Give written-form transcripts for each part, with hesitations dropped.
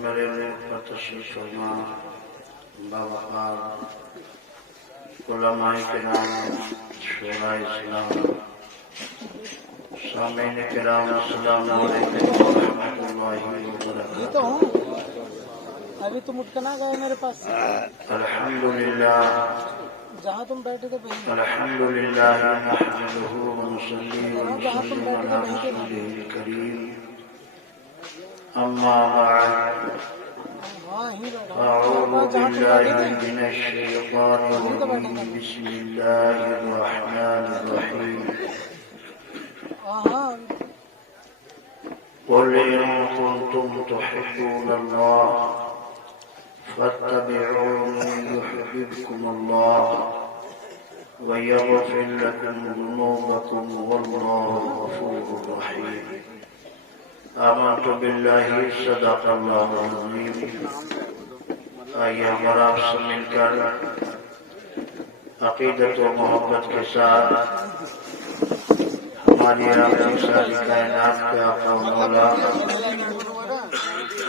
ممبر نور پر تشریف فرما باوقار علماء کرام، شورا اسلام، سامعین کرام، السلام علیکم ورحمۃ اللہ وبرکاتہ۔ ابھی تم اٹھ کے نہ گئے میرے پاس سے؟ الحمدللہ جہاں تم بیٹھے تھے وہیں الحمدللہ نحمدہ ونصلی ونسلم علی رسولہ الکریم، اما بعد اعوذ باللہ من الشیطان الرجیم، بسم اللہ الرحمن الرحیم۔ قل إن كنتم تحبون الله فاتبعوني يحببكم الله ويغفر لكم ذنوبكم والله غفور رحيم۔ آمنت بالله صدق الله العظيم۔ آئیے ہمارا آپ سے مل کر عقیدت و محبت کے ساتھ ہماری آپ کی ساری کائنات کے آقا و مولا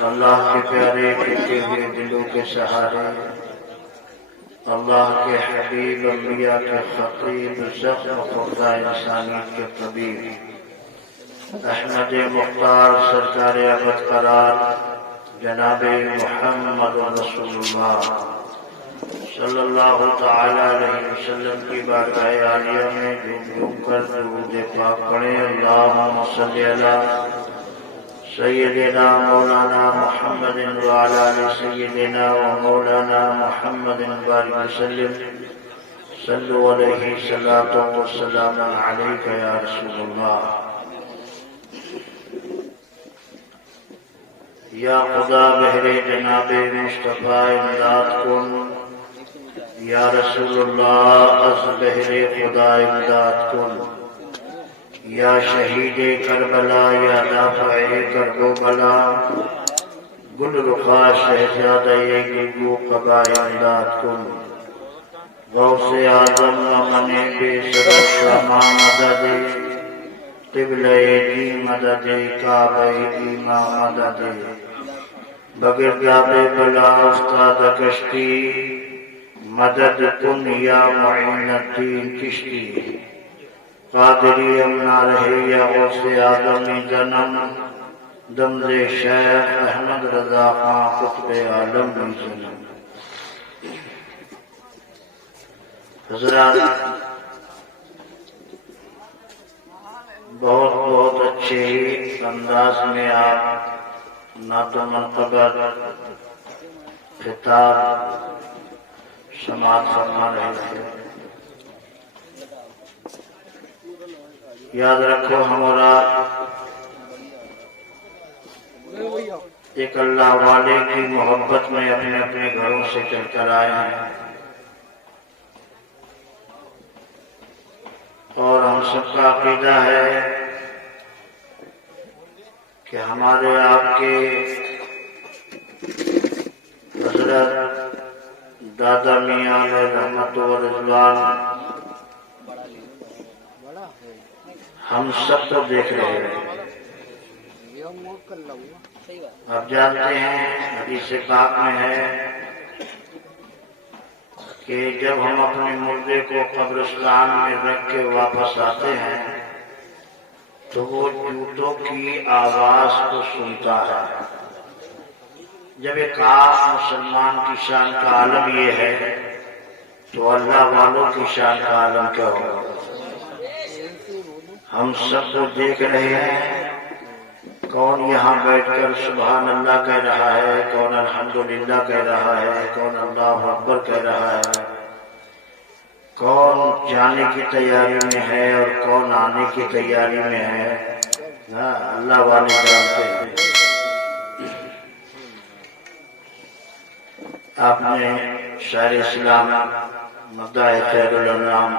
اللہ کے پیارے ٹوٹے ہوئے دلوں کے سہارے، اللہ کے حبیب انبیاء کے خطیب، زخم خوردہ انسانیت کے طبیب، احمد مختار سرکار ابد قرار جناب محمد رسول اللہ صلی اللہ تعالی علیہ وسلم کی بارگاہ عالیہ میں جھوم جھوم کر درود پاک پڑھیں۔ اللہم صلی علی سیدنا مولانا محمد وعلی آل سیدنا و مولانا محمد وبارک وسلم۔ صلوا علیہ صلاۃ و سلام علیک یا رسول اللہ۔ یا خدا بہر جناب مصطفیٰ امداد کن، یا رسول اللہ از بہر خدا امداد کن، یا شہید کربلا، یا دافع کرب و بلا، گل رخا شہزادہ گلگو قبا امداد کن، غوث اعظم امن بے سر شامہ مدد، قبلہ دی مدد، کعبہ ایما مدد، بگرداب بلا استاد کشتی، مدد کن یا معین الدین چشتی، قادری امنا رہے یا غوث اعظم جنم، دمز شیخ احمد رضا خان قطب عالم جنم۔ حضرات، بہت بہت اچھے انداز میں آپ نعت و منقبت خطاب سماعت فرما رہے تھے۔ یاد رکھو ہم اور آپ ایک اللہ والے کی محبت میں اپنے اپنے گھروں سے چل کر آئے ہیں، اور ہم سب کا عقیدہ ہے کہ ہمارے آپ کے حضرت دادا میاں علیہ رحمت و رضوان ہم سب کو دیکھ رہے ہیں۔ آپ جانتے ہیں حدیث پاک میں ہے کہ جب ہم اپنے مردے کو قبرستان میں رکھ کے واپس آتے ہیں تو وہ جوتوں کی آواز کو سنتا ہے۔ جب ایک عام مسلمان کی شان کا عالم یہ ہے تو اللہ والوں کی شان کا عالم کیا ہوگا؟ ہم سب کو دیکھ رہے ہیں، کون یہاں بیٹھ کر سبحان اللہ کہہ رہا ہے، کون الحمدللہ کہہ رہا ہے، کون اللہ اکبر کہہ رہا ہے، کون جانے کی تیاری میں ہے اور کون آنے کی تیاری میں ہے، اللہ والے جانتے ہیں۔ آپ نے شاعر اسلام مداح خیر الانام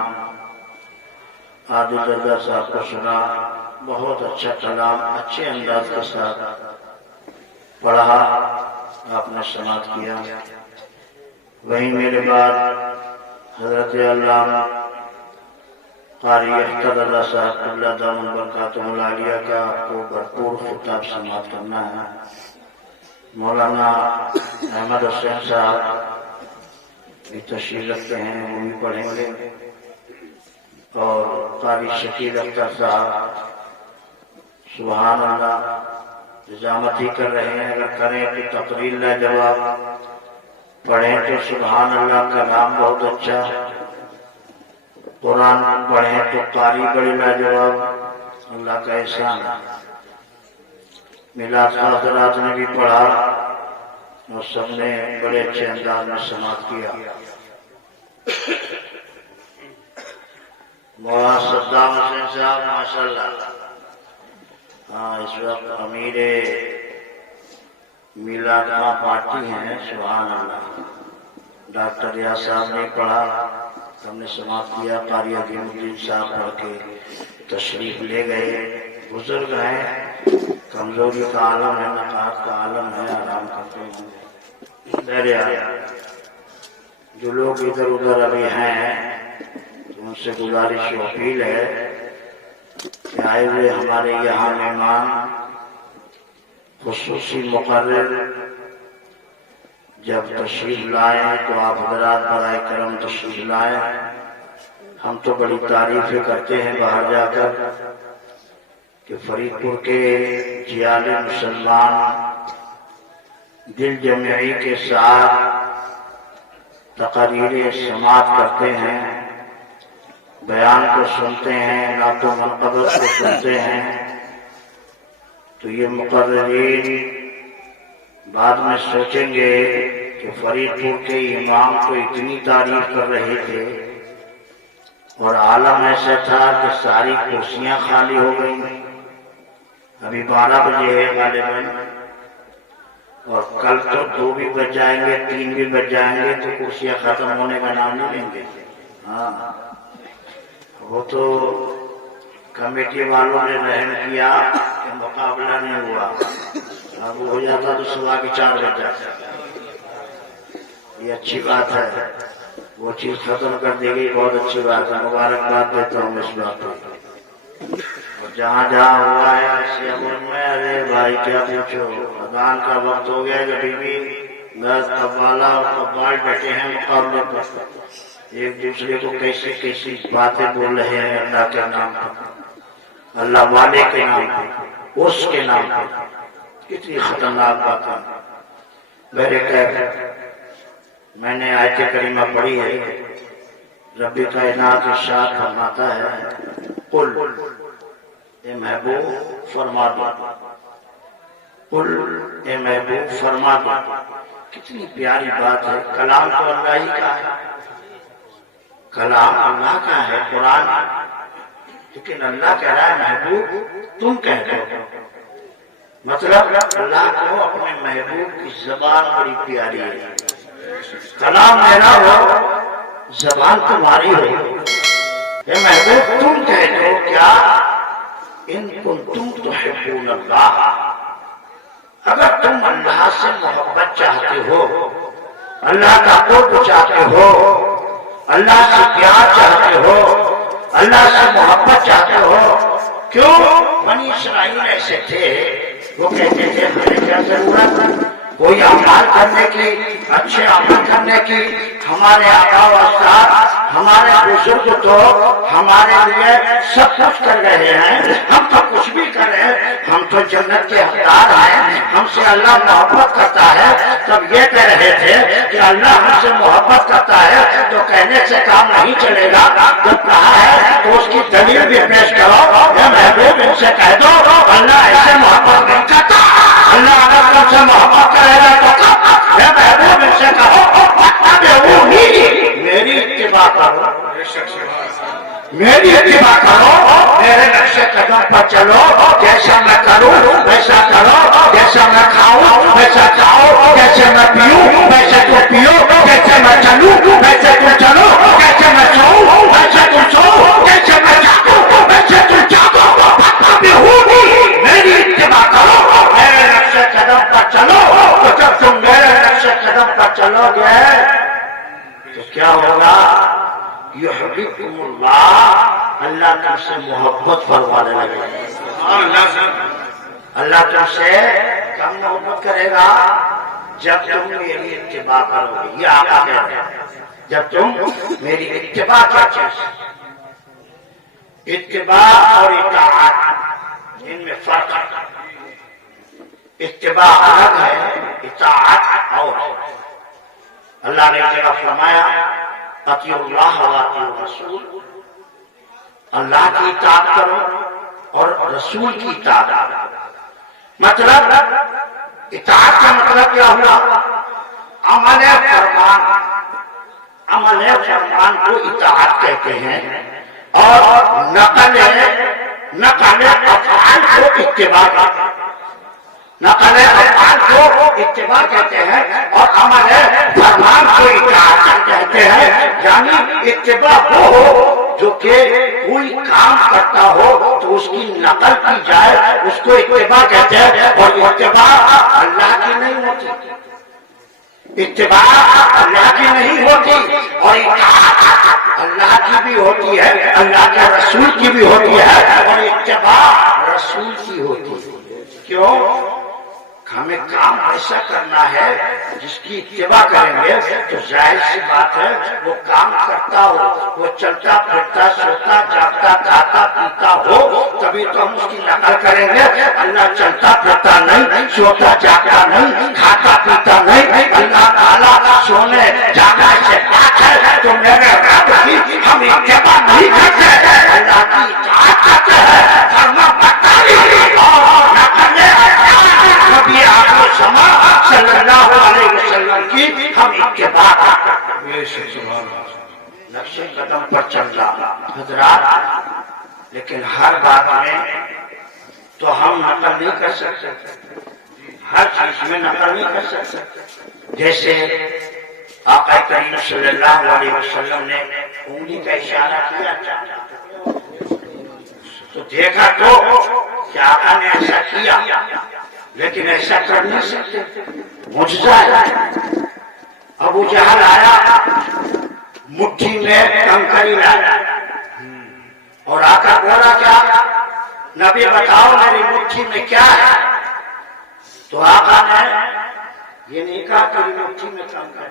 عادل رضا صاحب کو سنا، بہت اچھا کلام اچھے انداز کے ساتھ پڑھا، آپ نے سماعت کیا۔ وہیں میرے بعد حضرت علامہ قاری اختر رضا صاحب اللہ دامن برکاتہ العالیہ کا آپ کو بھرپور خطاب سماعت کرنا ہے۔ مولانا احمد حسین صاحب بھی تشریف رکھتے ہیں، وہ بھی پڑھیں گے، اور قاری شکیل اختر صاحب سبحان اللہ نظامت ہی کر رہے ہیں، اگر کریں تو تقریر لاجواب، پڑھیں تو سبحان اللہ کلام بہت اچھا، قرآن پڑھیں تو قاری بڑی لاجواب، اللہ کا احسان۔ میلاد حضرات نے بھی پڑھا اور سب نے بڑے اچھے انداز میں سماعت کیا۔ مولانا صدام حسین صاحب ماشاءاللہ، ہاں اس وقت امیر میلاد کا پارٹی ہیں، سبحان اللہ۔ ڈاکٹر ریاض صاحب نے پڑھا، ہم نے سماعت کیا، قاری عظیم الدین صاحب پڑھ کے تشریف لے گئے۔ بزرگ ہیں، کمزوری کا عالم ہے، نقاہت کا عالم ہے، آرام کرتے ہیں۔ جو لوگ ادھر ادھر ابھی ہیں ان سے گزارش و اپیل ہے کہ آئے ہوئے ہمارے یہاں مہمان خصوصی مقرر جب تشریف لائیں تو آپ حضرات برائے کرم تشریف لائیں۔ ہم تو بڑی تعریفیں کرتے ہیں باہر جا کر کہ فرید پور کے جیال مسلمان دل جمعی کے ساتھ تقریر سماعت کرتے ہیں، بیان کو سنتے ہیں، نعت و منقبت کو سنتے ہیں، تو یہ مقررین بعد میں سوچیں گے کہ فرید پور کے امام تو اتنی تعریف کر رہے تھے اور عالم ایسا تھا کہ ساری کرسیاں خالی ہو گئی، ابھی 12 بجے ہے غالباً، اور کل تو 2 بھی بج جائیں گے، 3 بھی بج جائیں گے، تو کرسیاں ختم ہونے کا نام نہیں لیں گے۔ ہاں وہ تو کمیٹی والوں نے رحم کیا کہ مقابلہ نہیں ہوا، اب ہو جاتا تو صبح کے 4 بج جاتا۔ یہ اچھی بات ہے، وہ چیز ختم کر دے گی، بہت اچھی بات ہے، مبارکباد دیتا ہوں اس بات پر۔ اور جہاں جہاں ہوا ہے ایسے عمر میں، ارے بھائی کیا پوچھو، اذان کا وقت ہو گیا، جبھی بھی گھر قوالا اور قبال بیٹھے ہیں مقابلے پر، ایک دوسرے کو کیسی کیسی باتیں بول رہے ہیں اللہ کے نام پر، اللہ والے کے نام پر، اس کے نام پر، کتنی خطرناک بات ہے۔ میرے خیر میں نے آیت کریمہ پڑھی ہے، رب کائنات ارشاد فرماتا ہے قل، اے محبوب فرما دو، قل اے محبوب فرما دو۔ کتنی پیاری بات ہے، کلام تو اللہ ہی کا ہے، کلام اللہ کا ہے قرآن، لیکن اللہ کہہ رہا ہے محبوب تم کہہ دو، مطلب اللہ کو اپنے محبوب کی زبان بڑی پیاری ہے، کلام میرا ہو زبان تمہاری ہو، اے محبوب تم کہہ دو کیا ان کنتم تحبون اللہ، اگر تم اللہ سے محبت چاہتے ہو، اللہ کا قرب چاہتے ہو، اللہ سے پیار چاہتے ہو، اللہ سے محبت چاہتے ہو۔ کیوں بنی اسرائیل ایسے تھے، وہ کہتے تھے ہمیں کیا ضرورت کوئی اعمال کرنے کی، اچھے عمل کرنے کی، ہمارے آبا و اجداد ہمارے بزرگ تو ہمارے لیے سب کچھ کر رہے ہیں، ہم تو کچھ بھی کریں، ہم تو جنت کے حقدار ہیں، ہم سے اللہ محبت کرتا ہے۔ تب یہ کہہ رہے تھے کہ اللہ ہم سے محبت کرتا ہے تو کہنے سے کام نہیں چلے گا، جب کہا ہے تو اس کی دلیل بھی پیش کرو۔ اے محبوب ان سے کہہ دو اللہ ایسے محبت نہیں کرتا، اللہ اگر تم سے محبت کرے گا تو اے محبوب ان سے کہو میری اتباع کرو، میری اتباع کرو، میرے نقش قدم پر چلو، جیسا میں کروں ویسا کرو، جیسا میں کھاؤں ویسا کھاؤ، جیسے میں پیوں ویسے تو پیو، جیسے میں چلوں ویسے تم چلو، جیسے میں سوؤں ویسے تم سو، جیسے میں جاگوں ویسے تم جاگو، میری اتباع کرو، میرے نقش قدم پر چلو۔ تو جب تم میرے نقش قدم پر چلو گے تو کیا ہوگا؟ یحببکم اللہ، اللہ تم سے محبت فرمانے لگے گا، اللہ تم سے کم محبت کرے گا، جب تم میری اتباع کرو گے، یہ آقا کہہ رہے ہیں، جب تم میری اتباع کیا چیز؟ اتباع اور اطاعت ان میں فرق ہے۔ اتباع الگ ہے، اطاعت اور۔ اللہ نے ایک جگہ فرمایا اطیعوا اللہ واطیعوا الرسول، اللہ کی اطاعت کرو اور رسول کی اطاعت کرو۔ مطلب اطاعت کا مطلب کیا ہوا؟ عمل فرمان، عمل فرمان کو اطاعت کہتے ہیں، اور نقل افعال کو اتباع کہتے ہیں، نقل افعال کو اتباع کہتے ہیں، اور عمل فرمان کو اطاعت کہتے ہیں۔ یعنی اتباع وہ ہو جو کہ کوئی کام کرتا ہو تو اس کی نقل کی جائے، اس کو اتباع کہتے ہیں۔ اور اتباع اللہ کی نہیں ہوتی، اتباع اللہ کی نہیں ہوتی، اور اطاعت اللہ کی بھی ہوتی ہے، اللہ کے رسول کی بھی ہوتی ہے، اور اتباع رسول کی ہوتی ہے۔ کیوں؟ ہمیں کام ایسا کرنا ہے جس کی اتباع کریں گے تو ظاہر سی بات ہے وہ کام کرتا ہو، وہ چلتا پھرتا سوتا جاگتا کھاتا پیتا ہو، تبھی تو ہم اس کی نقل کریں گے۔ اللہ چلتا پھرتا نہیں، سوتا جاگتا نہیں، کھاتا پیتا نہیں، اللہ تعالیٰ سونے جاگنے سے پاک ہے، تو میرے رب کی ہم اتباع نہیں کرتے، اللہ کی اطاعت کرتے ہیں، فرما برداری اور نقل نبی آخر سما صلی اللہ علیہ وسلم کی ہم اتباع کرتے ہیں، نقش قدم پر چلنا حضرات۔ لیکن ہر بات میں تو ہم نقل نہیں کر سکتے، ہر چیز میں نقل نہیں کر سکتے۔ جیسے آقا کریم صلی اللہ علیہ وسلم نے انگلی کا اشارہ کیا تو دیکھا تو کہ آقا نے ایسا کیا، لیکن ایسا کر نہیں سکتے، معجزہ ہے۔ ابو جہل آیا، مٹھی میں کنکری لایا اور آقا بولا کیا؟ نبی بتاؤ میری مٹھی میں کیا ہے؟ تو آقا نے یہ نہیں کہا تیری مٹھی میں کنکر،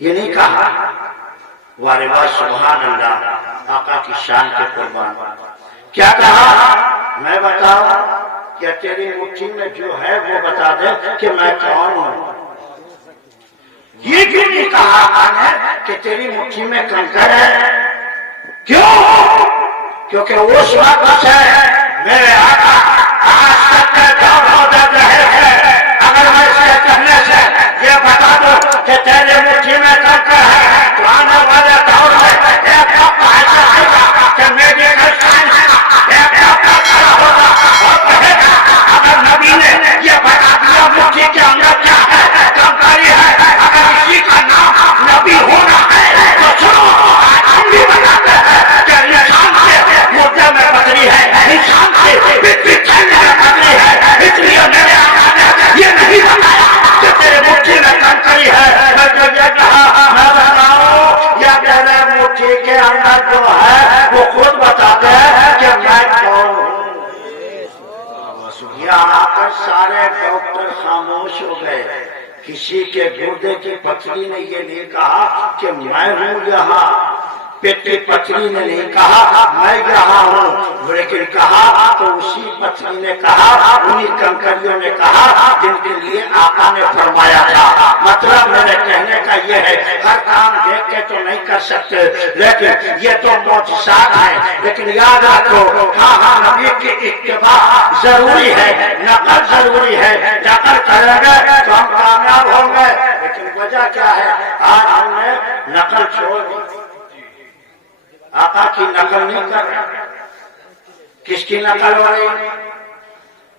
یہ نہیں کہا۔ وارے واہ سبحان اللہ، آقا کی شان کے قربان۔ کیا کہا؟ میں بتاؤ کیا تیری مٹھی میں جو ہے وہ بتا دے کہ میں کون ہوں۔ یہ کیوں نہیں کہا آقا نے کہ تیری مٹھی میں کنکر ہے؟ کیوں؟ کیونکہ اس وقت ہے میرے آقا آج تک کے دور ہوتے رہے ہیں، اگر میں اس کے کہنے سے یہ بتا دوں کہ تیری مٹھی میں کنکر ہے تو آنے والے دور میں ایک وقت ایسا آئے گا کہ میڈیکل سائنس کا ایک وقت کھڑا ہوگا اور کہے گا اگر نبی نے یہ بتا دیا مٹھی کے اندر کیا ہے، کنکری ہے، اگر اسی کا نام نبی ہونا ہے تو سنو آج ہم بھی بتاتے ہیں کہ انسان سے مردے میں بدلی ہے، انسان سے پتری چلنے میں بدلی ہے، اس لیے میرے آقا نے یہ نہیں بتایا کہ تیرے مٹھی میں کنکری ہے، میں جو یہ کہا میں بتاؤں یا تیرے مٹھی کے اندر جو ہے وہ خود بتاتے ہیں کہ میں کون ہوں۔ یہاں پر سارے ڈاکٹر خاموش ہو گئے، کسی کے گردے کی پتھری نے یہ نہیں کہا کہ میں ہوں یہاں، پیٹ کی پتھری نے نہیں کہا میں یہاں ہوں، لیکن کہا تو اسی پتھری نے کہا، انہی کنکریوں نے کہا جن کے لیے آقا نے فرمایا تھا۔ مطلب میرے کہنے کا یہ ہے ہر کام دیکھ کے تو نہیں کر سکتے، لیکن یہ تو معجزات ہیں، لیکن یاد رکھو ہاں نبی کی اتباع ضروری ہے، نقل ضروری ہے، نقل کریں گے تو ہم کامیاب ہوں گے۔ لیکن وجہ کیا ہے؟ آج ہم نے نقل چھوڑ دی، آقا کی نقل نہیں کر رہے۔ کس کی نقل ہو رہی؟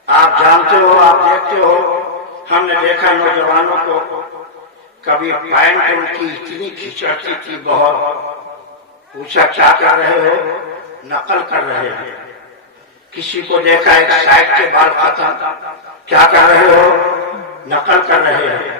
آپ جانتے ہو، آپ دیکھتے ہو، ہم نے دیکھا نوجوانوں کو کبھی پینٹ ان کی اتنی کھچڑتی تھی، بہت پوچھا کیا کر رہے ہو؟ نقل کر رہے ہیں۔ کسی کو دیکھا ایک سائڈ کے بال ختم، کیا کر رہے ہو؟ نقل کر رہے ہیں۔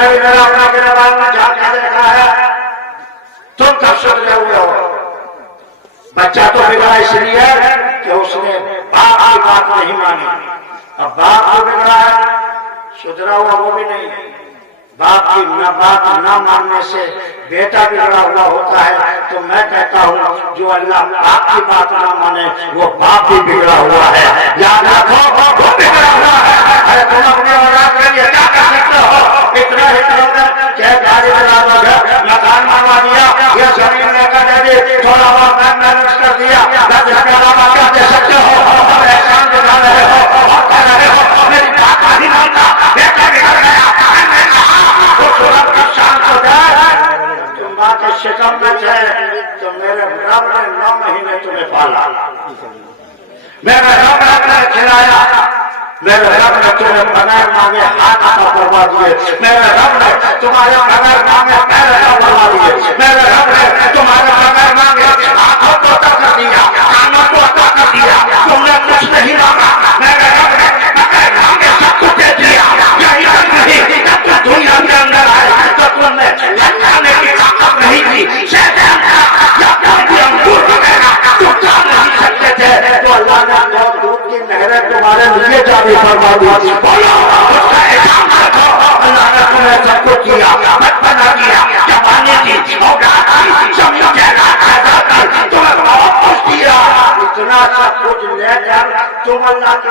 نے بھی میرا اپنا گربان میں جا کے دیکھا ہے. تم کب سدھرے ہوئے ہو؟ بچہ تو بگڑا اس لیے کہ اس نے باپ کی بات نہیں مانی. اب باپ کو بگڑا ہے، سدھرا ہوا وہ بھی نہیں. باپ کی بات نہ ماننے سے بیٹا بگڑا ہوا ہوتا ہے. تو میں کہتا ہوں جو اللہ باپ کی بات نہ مانے وہ باپ بھی بگڑا ہوا ہے. یاد رکھو وہ بگڑا ہوا ہے. ارے تم اپنے اولاد کے لیے کیا کر سکتے ہو؟ اتنا ہی کہ گاڑی بنا دو گھر مکان بنوا دیا، یہ زمین لے کر دے دی، تھوڑا بہت مینج کر دیا، 10 روپیہ علاوہ کیا دے سکتے ہو؟ اور احسان دکھا رہے ہو اور کہہ رہے ہو میری بات نہیں مانتا، بیٹا بگڑ گیا. خوبصورت کا شان کو دے تم ماں کے شکم میں تھے تو میرے رب نے 9 مہینے تمہیں پالا. میرے رب نے تمہیں کھلایا. میرے رب نے تمہیں بغیر مانگے ہاتھ عطا فرما دیے. میرے رب نے تمہارے بغیر مانگے پیر عطا فرما دیے. میرے رب نے تمہارے بغیر مانگے ہاتھوں کو عطا کر دیا، کانوں کو عطا کر دیا. تم نے کچھ نہیں مانگا، میرے رب نے بغیر مانگے سب کچھ دے دیا. یہی تک نہیں، جب تم دنیا کے اندر آئے تو تم نے لٹکانے کی طاقت نہیں تھی. شیطان تھا یا کوئی انگور وغیرہ تم کھا نہیں سکتے تھے. تو اللہ نے دودھ کی نہریں تمہارے لیے جاری فرما دی. بولو اس کا احسان رکھو. اللہ نے تمہیں سب کچھ دیا، بچپنا دیا، جوانی دی، اولاد دی، زمین جائیداد پیدا کی، تمہیں بہت کچھ دیا. اتنا سب کچھ لے کر تم اللہ کے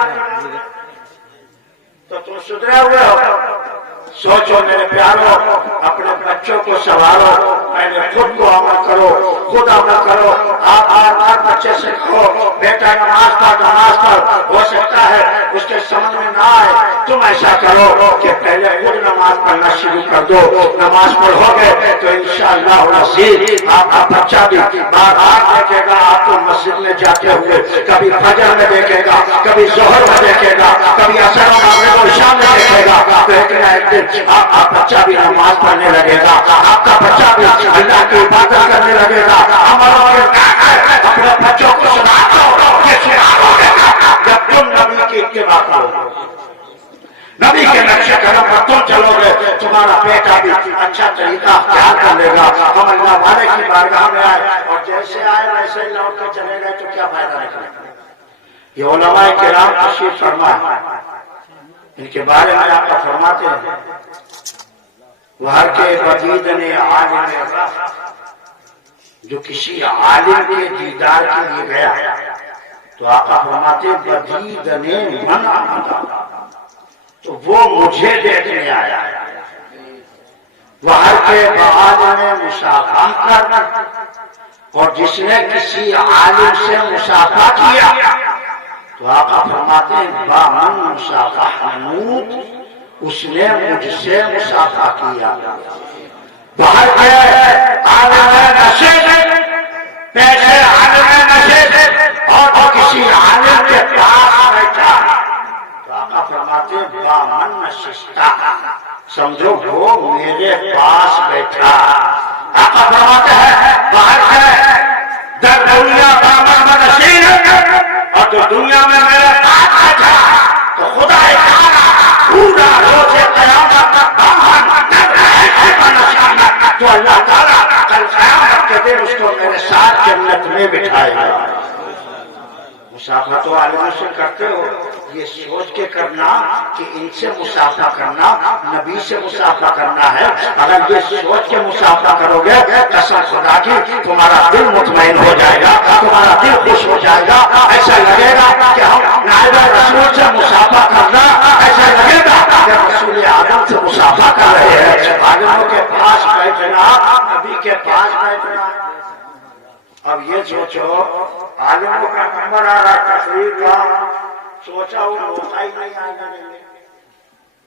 تو تم سدھرے ہوئے ہو. سوچو میرے پیارو، اپنے بچوں کو سنبھالو، پہلے خود کو عمل کرو، خود عمل کرو. آپ ہر بچے سے کہو بیٹا نماز پڑھ. ہو سکتا ہے اس کے سمجھ میں نہ آئے. تم ایسا کرو کہ پہلے خود نماز پڑھنا شروع کر دو. نماز پڑھو گے تو انشاءاللہ العزیز آپ کا بچہ بھی بار بار دیکھے گا آپ کو مسجد میں جاتے ہوئے. کبھی فجر میں دیکھے گا، کبھی ظہر میں دیکھے گا، کبھی عصر مغرب اور شام میں دیکھے گا. تو ایک نہ ایک دن آپ کا بچہ بھی نماز پڑھنے لگے گا، آپ کا بچہ بھی اللہ کی عبادت کرنے لگے گا. اپنے بچوں کو سناؤ کہ سناؤ جب تم نبی کی اتباع کرو، نبی کے نقشے قدم پر تم چلو گے، تمہارا بیٹا بھی اچھا طریقہ اختیار کر لے گا. ہم اللہ والے کی بارگاہ میں آئے اور جیسے آئے ویسے ہی لوٹ کے چلے گئے تو کیا فائدہ نکلا؟ یہ علماء کرام تشریف فرما، ان کے بارے میں آپ کا فرماتے ہیں وہر کے بدید نے عالم جو کسی عالم کے دیدار کے لیے گیا تو آقا فرماتے بدید نے من آمدا تو وہ مجھے دیکھنے آیا. وہر کے بعد نے مصافحہ کرنا اور جس نے کسی عالم سے مصافحہ کیا تو آقا فرماتے ہیں بامن مصافحہ نمود اس نے مجھ سے مصافحہ کیا. باہر کے عالم نشے پیسے عالم نشے اور کسی عالم کے پاس بیٹھا تو آقا فرماتے ہیں بامن نشستہ سمجھو وہ میرے پاس بیٹھا. آقا فرماتے ہیں باہر کے در دنیا بامن نشین اور جو دنیا میں میرے پاس بیٹھا تو خدا پورا روز قیامت تو اللہ تعالیٰ کل قیامت کے دن اس کو میرے ساتھ جنت میں بٹھائے گا. مصافحہ تو عالموں سے کرتے ہو، یہ سوچ کے کرنا کہ ان سے مصافحہ کرنا نبی سے مصافحہ کرنا ہے. اگر یہ سوچ کے مصافحہ کرو گے قسم خدا کی تمہارا دل مطمئن ہو جائے گا، تمہارا دل خوش ہو جائے گا. ایسا لگے گا کہ ہم نائب رسول سے مصافحہ کرنا، ایسا لگے گا کہ رسول اعظم سے مصافحہ کر رہے ہیں. عالموں کے پاس بیٹھنا، نبی کے پاس بیٹھنا. اب یہ سوچو عالموں کا نمبر آ رہا تقریر کا، سوچا وہ موقع ہی نہیں آئے گا.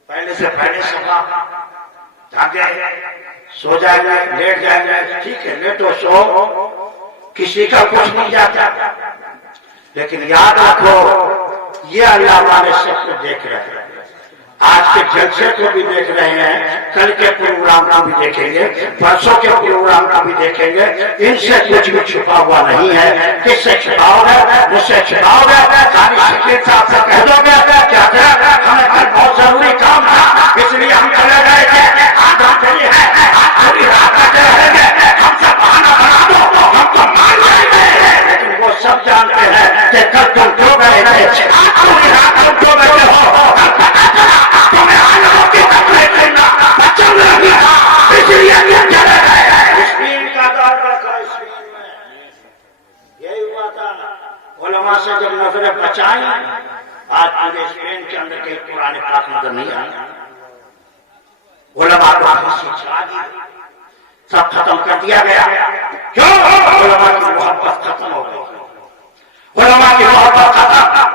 پہلے سے پہلے سفا جاگے سو جائیں گے، لیٹ جائیں گے، ٹھیک ہے لیٹو سو، کسی کا کچھ نہیں جاتا. لیکن یاد رکھو یہ اللہ والے سب کو دیکھ رہے ہیں. آج کے جلسے کو بھی دیکھ رہے ہیں، کل کے پروگرام کو بھی دیکھیں گے، پرسوں کے پروگرام کو بھی دیکھیں گے. ان سے کچھ بھی چھپا ہوا نہیں ہے. کس سے چھپاؤ گے؟ مجھ سے چھپاؤ گے؟ ساری شکیل صاحب سے کہہ دو گے کیا ہمیں کل بہت ضروری کام تھا اس لیے ہم چلے گئے تھے. دنیا علماء کو پھانسی چڑھا دی، سب ختم کر دیا گیا. کیوں؟ علماء کی محبت ختم ہو گئی. علماء کی محبت ختم.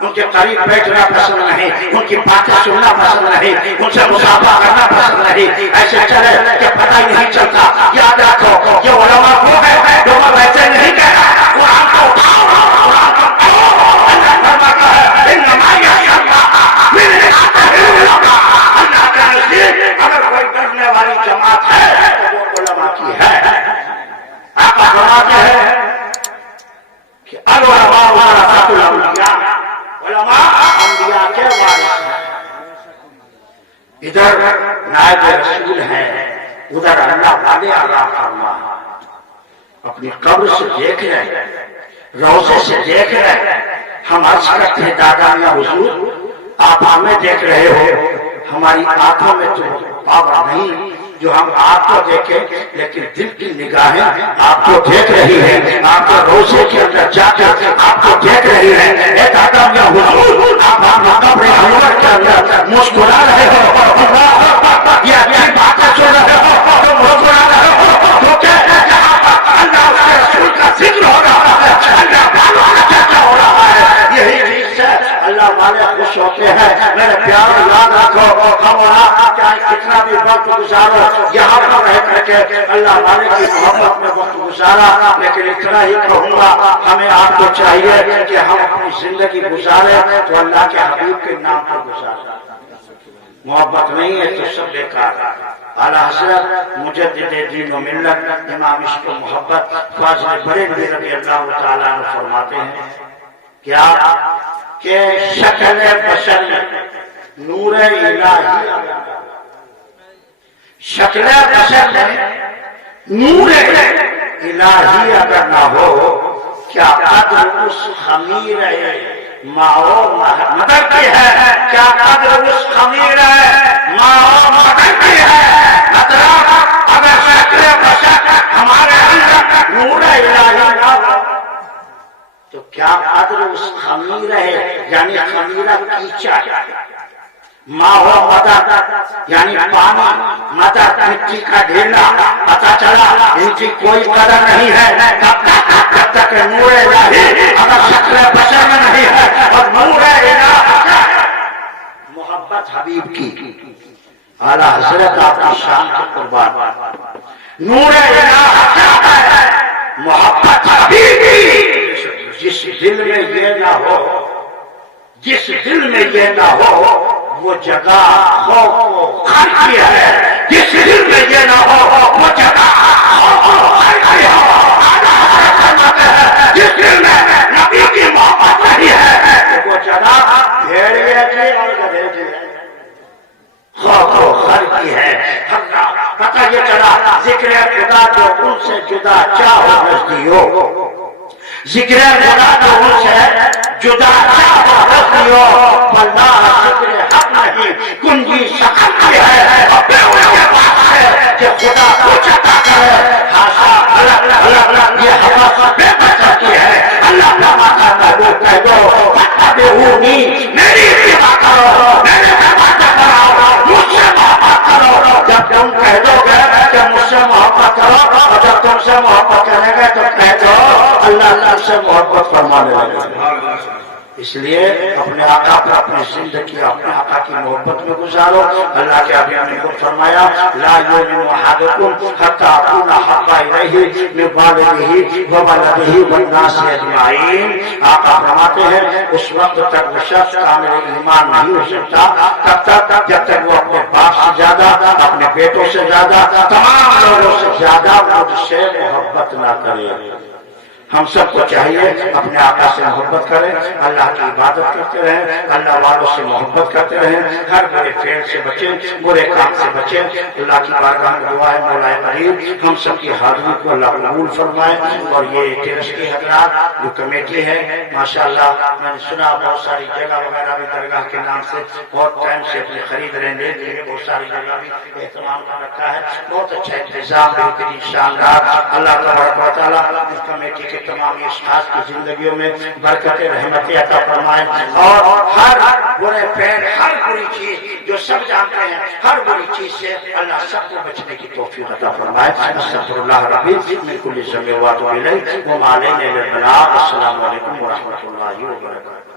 ان کے قریب بیٹھنا پسند نہیں، ان کی باتیں سننا پسند نہیں، ان سے مصافحہ کرنا پسند نہیں. ایسے چلے کہ پتہ ہی نہیں چلتا. یاد رکھو یہ علماء وہ ہے جو میں ویسے نہیں کہہ رہا. قرآن کو اٹھاؤ، قرآن کو پڑھو. اللہ فرماتا ہے انما یخشی اللہ من عباده العلماء. اللہ کے نزدیک اگر کوئی ڈرنے والی جماعت ہے تو وہ علماء کی ہے. آقا فرماتے ہیں کہ العلماء ورثۃ الانبیاء، علماء انبیاء کے وارث ہیں. ادھر نائب رسول ہیں، ادھر اللہ والے آرام فرما. اپنی قبر سے دیکھ رہے ہیں، روضے سے دیکھ رہے ہیں. ہم عرض کرتے ہیں دادا میاں حضور آپ ہمیں دیکھ رہے ہو، ہماری آنکھوں میں تو پاور نہیں جو ہم آپ کو دیکھیں، لیکن دل کی نگاہیں آپ کو دیکھ رہی ہیں. آپ کے روزے کے اندر جا کر آپ کو دیکھ رہی ہیں. اے دادا میاں حضور آپ قبر انور کے اندر مسکرا رہے ہو، یہ اچھی باتیں سن رہے ہو، تم مسکرا رہے ہو کیونکہ اللہ اس کے رسول کا ذکر ہو رہا ہے، اللہ والوں کا چرچا ہو رہا ہے. یہی چیز سے اللہ والے خوش ہوتے ہیں. میرے پیار یاد رکھو، ہم چاہے کتنا بھی وقت گزارو یہاں پر رہ کر کے اللہ والے کی محبت میں وقت گزارا، لیکن اتنا ہی کہوں گا ہمیں آپ کو چاہیے کہ ہم اپنی زندگی گزارے تو اللہ کے حبیب کے نام پر گزارے. محبت نہیں ہے تو سب بیکار. اعلیٰ حضرت مجدد دین و ملت امام عشق و محبت فاضل بریلوی رضی اللہ تعالیٰ عنہ فرماتے ہیں کیا کہ شکل بشر میں نور الہی، شکل بشر میں نور الہی اگر نہ ہو کیا قدر اس خمیر ماؤ مدر کی ہے؟ کیا قدر اس خمیر ماؤ مدر کی ہے؟ حضرات اگر شکل بشر ہمارے اندر نور الہی نہ ہو تو کیا قدر اس خمیر ہے، یعنی خمیرہ کیچا، ماہو مدد یعنی پانی، مدد مٹی کا ڈھیلا. پتا چلا ان کی کوئی قدر نہیں ہے جب تک نور الہی اگر شکل بشر میں نہیں ہے. اور نور الہی محبت حبیب کی، اعلیٰ حضرت آپ کی شان کے قربان. نور الہی کیا ہے؟ محبت حبیب کی. جس دل میں یہ نہ ہو، جس دل میں یہ نہ ہو وہ جگہ خوف و خر کی ہے. جس دل میں یہ نہ ہو وہ جگہ خوف و خر کی ہے. جس دل میں نبی کی محبت نہیں ہے وہ جگہ بھیڑیے کی اور گدھے کی خوف و خر کی ہے. پتہ یہ چلا ذکر خدا جو ان سے جدا چاہو نزدیو، ذکر خدا جو ان سے جدا چاہو نزدیو، واللہ ذکر حق نہیں کنجی شکل کی ہے. اور پھر ان کے پاس ہے کہ خدا کچھ عطا کرے. حاشا اللہ یہ حوث بے بچہ کی ہے. اللہ فرماتا ہے محبوب کہہ دو فاتبعونی، میری اتباع کرو، میرے سے باتیں کراؤ، مجھ سے محبت کرو. جب تم کہہ دو گے کہ مجھ سے محبت کرو اور جب تم سے محبت کریں گے تو کہہ دو اللہ تم سے محبت فرمانے لگے. اس لیے اپنے آقا پر اپنی زندگی اپنے آقا کی محبت میں گزارو. اللہ کے حبیب نے خود فرمایا لا یؤمن احدکم حتی اکون احب الیہ من والدہ وولدہ والناس اجمعین. آقا فرماتے ہیں اس وقت تک وہ شخص کامل ایمان نہیں ہو سکتا تب تک جب تک وہ اپنے باپ سے زیادہ، اپنے بیٹوں سے زیادہ، تمام لوگوں سے زیادہ مجھ سے محبت نہ کرے. ہم سب کو چاہیے اپنے آقا سے محبت کریں، اللہ کی عبادت کرتے رہیں، اللہ والوں سے محبت کرتے رہیں، ہر برے فعل سے بچیں، برے کام سے بچیں. اللہ کی بارگاہ میں دعا ہے مولا کریم ہم سب کی حاضری کو اللہ قبول فرمائے. اور یہ ٹیرس کی حضرات جو کمیٹی ہے ماشاءاللہ میں نے سنا بہت ساری جگہ وغیرہ بھی درگاہ کے نام سے بہت ٹائم سے اپنے خرید رہے ہیں، بہت ساری جگہ بھی اہتمام کر رکھا ہے. بہت اچھا انتظام، بہترین، شاندار. اللہ تبارک و تعالیٰ اس کمیٹی کے تمام استاذ کی زندگیوں میں برکت رحمت عطا فرمائے اور ہر برے فعل ہر بری چیز جو سب جانتے ہیں ہر بری چیز سے اللہ سب کو بچنے کی توفیق عطا فرمائے استغفر اللہ ربی من کل ذنب واتوب الیہ وما علینا الا البلاغ السلام علیکم ورحمۃ اللہ وبرکاتہ